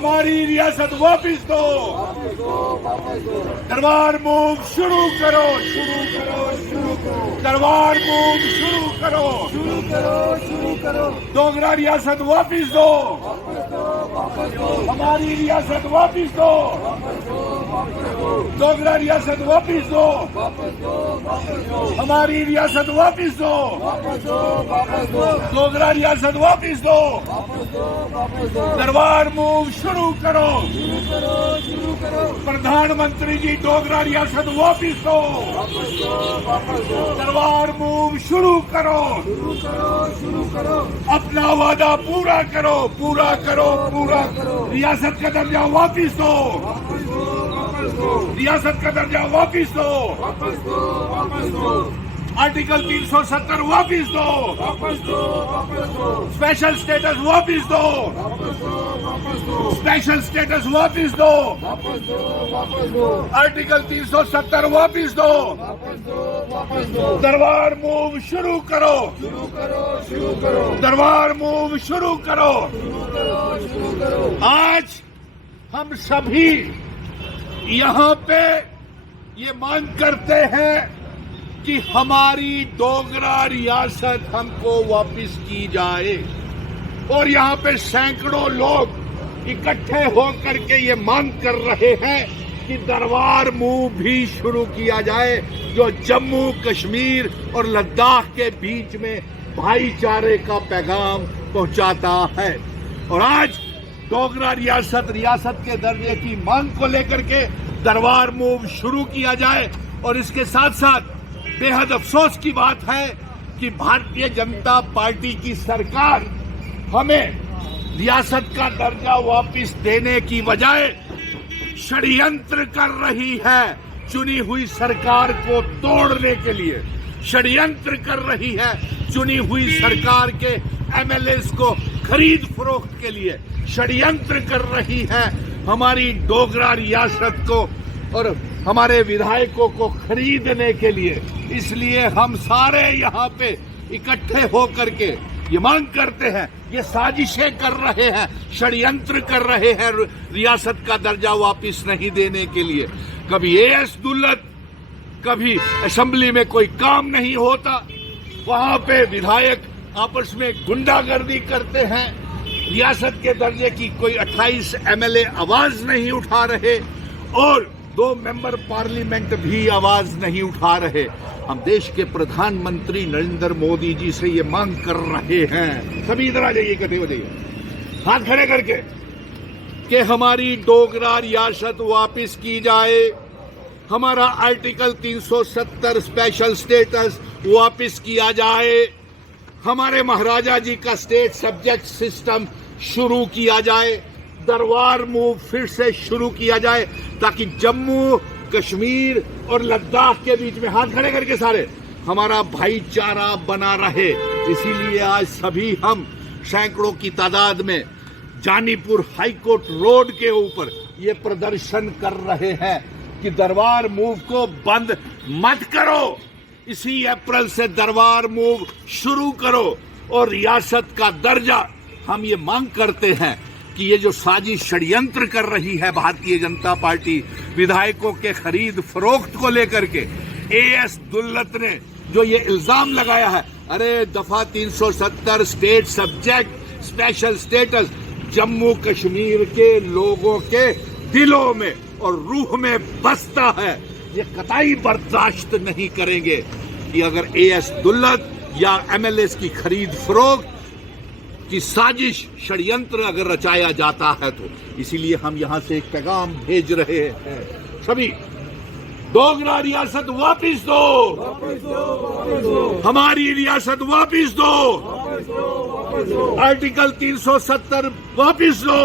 ہماری ریاست واپس دو، دربار موو شروع کرو، دربار موو شروع کرو، ڈوگرا ریاست واپس دو، ہماری ریاست واپس دو، ڈوگرا ریاست واپس دو، ہماری ریاست واپس دو، ڈوگرا ریاست واپس دو، دربار موو شروع کرو، پردھان منتری جی ڈوگرا ریاست واپس دو، دربار موو شروع کرو، اپنا وعدہ پورا کرو، ریاست کا درجہ واپس دو، ریاست کا درجہ واپس دو، آرٹیکل 370 واپس دو، اسپیشل اسٹیٹس واپس دو، اسپیشل اسٹیٹس واپس دو، آرٹیکل 370 واپس دو، دربار موو شروع کرو، دربار موو شروع کرو۔ آج ہم سبھی یہاں پہ یہ مانگ کرتے ہیں کہ ہماری ڈوگرا ریاست ہم کو واپس کی جائے، اور یہاں پہ سینکڑوں لوگ اکٹھے ہو کر کے یہ مانگ کر رہے ہیں کہ دربار موو بھی شروع کیا جائے، جو جموں کشمیر اور لداخ کے بیچ میں بھائی چارے کا پیغام پہنچاتا ہے۔ اور آج ڈوگرا ریاست کے درجے کی مانگ کو لے کر کے دربار موو شروع کیا جائے، اور اس کے ساتھ ساتھ بے حد افسوس کی بات ہے کہ بھارتیہ جنتا پارٹی کی سرکار ہمیں ریاست کا درجہ واپس دینے کی بجائے شڑینتر کر رہی ہے، چنی ہوئی سرکار کو توڑنے کے لیے شڑینتر کر رہی ہے، چنی ہوئی سرکار کے ایم ایل ایز کو خرید فروخت کے لیے شڑینتر کر رہی ہے، ہماری ڈوگرا ریاست کو اور ہمارے ودھائکوں کو خریدنے کے لیے۔ اس لیے ہم سارے یہاں پہ اکٹھے ہو کر کے یہ مانگ کرتے ہیں، یہ سازشیں کر رہے ہیں، شڑینتر کر رہے ہیں ریاست کا درجہ واپس نہیں دینے کے لیے۔ کبھی اے ایس دلت، کبھی اسمبلی میں کوئی کام نہیں ہوتا، وہاں پہ ودھائک آپس میں گنڈا گردی کرتے ہیں، ریاست کے درجے کی کوئی 28 ایم ایل اے آواز نہیں اٹھا رہے، اور 2 ممبر پارلیمنٹ بھی آواز نہیں اٹھا رہے۔ ہم دیش کے پردھان منتری نریندر مودی جی سے یہ مانگ کر رہے ہیں، سبھی ادھر آ جائیے، کہتے ہو جائیے، ہاتھ کھڑے کر کے، کہ ہماری ڈوگرا ریاست واپس کی جائے، ہمارا آرٹیکل 370 اسپیشل اسٹیٹس واپس کیا جائے، ہمارے مہاراجا جی کا اسٹیٹ سبجیکٹ سسٹم شروع کیا جائے، دربار موو پھر سے شروع کیا جائے، تاکہ جموں کشمیر اور لداخ کے بیچ میں، ہاتھ کھڑے کر کے سارے، ہمارا بھائی چارہ بنا رہے۔ اسی لیے آج سبھی ہم سینکڑوں کی تعداد میں جانی پور ہائی کورٹ روڈ کے اوپر یہ پردرشن کر رہے ہیں کہ دربار موو کو بند مت کرو، اسی اپریل سے دربار موو شروع کرو، اور ریاست کا درجہ ہم یہ مانگ کرتے ہیں کہ یہ جو سازش شڑینتر کر رہی ہے بھارتیہ جنتا پارٹی ودھائکوں کے خرید فروخت کو لے کر کے، اے ایس دلت نے جو یہ الزام لگایا ہے، ارے دفعہ 370 state subject special status Jammu Kashmir کے لوگوں کے دلوں میں اور روح میں بستا ہے، یہ قطعی برداشت نہیں کریں گے کہ اگر اے ایس دلت یا ایم ایل ایز کی خرید فروخت کی سازش شڑینتر اگر رچایا جاتا ہے تو۔ اسی لیے ہم یہاں سے ایک پیغام بھیج رہے ہیں، سبھی ڈوگرا ریاست واپس دو، ہماری ریاست واپس دو، آرٹیکل 370 واپس دو۔